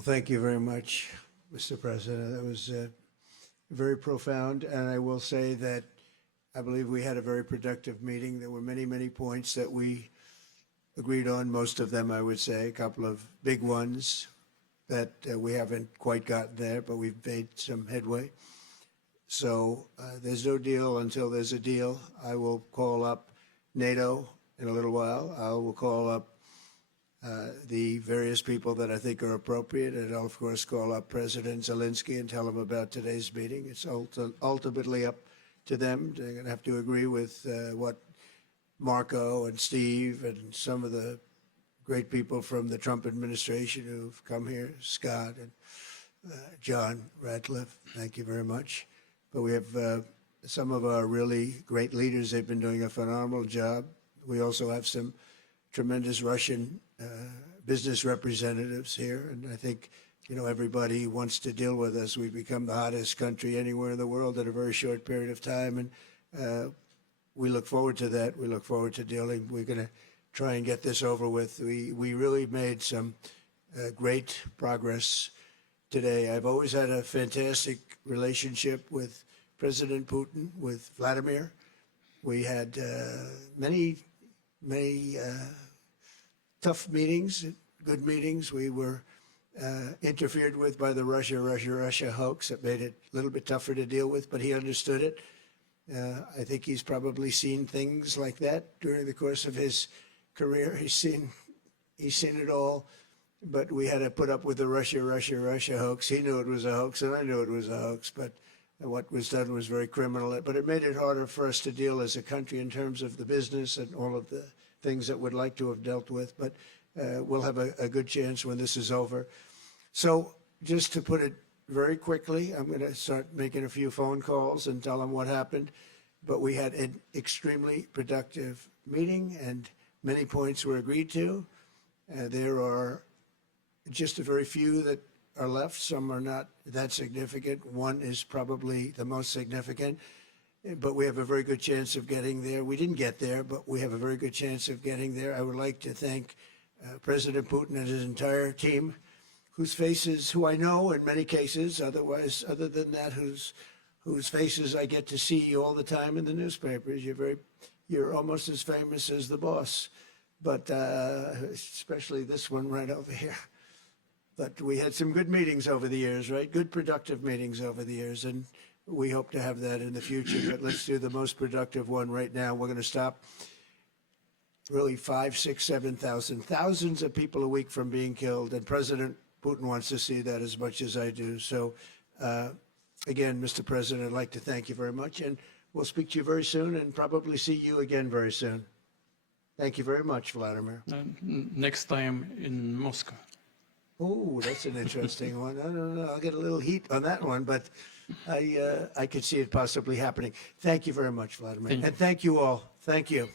Well, thank you very much, Mr. President. That was very profound. And I will say that I believe we had a very productive meeting. There were many, many points that we agreed on, most of them, I would say, a couple of big ones that we haven't quite gotten there, but we've made some headway. So there's no deal until there's a deal. I will call up NATO in a little while. I will call up the various people that I think are appropriate, and I'll, of course, call up President Zelensky and tell him about today's meeting. It's ultimately up to them. They're going to have to agree with what Marco and Steve and some of the great people from the Trump administration who've come here, Scott and John Ratcliffe, thank you very much. But we have some of our really great leaders. They've been doing a phenomenal job. We also have some tremendous Russian business representatives here, and I think, you know, everybody wants to deal with us. We've become the hottest country anywhere in the world in a very short period of time, and we look forward to that. We look forward to dealing. We're going to try and get this over with. We really made some great progress today. I've always had a fantastic relationship with President Putin, with Vladimir. We had many tough meetings, good meetings. We were interfered with by the Russia hoax. That made it a little bit tougher to deal with, but he understood it. I think he's probably seen things like that during the course of his career. He's seen it all, but we had to put up with the Russia hoax. He knew it was a hoax, and I knew it was a hoax, but what was done was very criminal. But it made it harder for us to deal as a country in terms of the business and all of the things that we'd like to have dealt with. But we'll have a good chance when this is over. So just to put it very quickly, I'm going to start making a few phone calls and tell them what happened. But we had an extremely productive meeting, and many points were agreed to. There are just a very few that are left. Some are not that significant. One is probably the most significant, but we have a very good chance of getting there. We didn't get there, but we have a very good chance of getting there. I would like to thank President Putin and his entire team, whose faces, who I know in many cases, otherwise, other than that, whose faces I get to see all the time in the newspapers. You're almost as famous as the boss, but especially this one right over here. But we had some good meetings over the years, right? Good, productive meetings over the years, and we hope to have that in the future. But let's do the most productive one right now. We're going to stop really 5, 6, 7,000, thousands of people a week from being killed, and President Putin wants to see that as much as I do. So, again, Mr. President, I'd like to thank you very much, and we'll speak to you very soon and probably see you again very soon. Thank you very much, Vladimir. Next time in Moscow. Oh, that's an interesting one. I don't know. I'll get a little heat on that one, but I could see it possibly happening. Thank you very much, Vladimir. And thank you all. Thank you.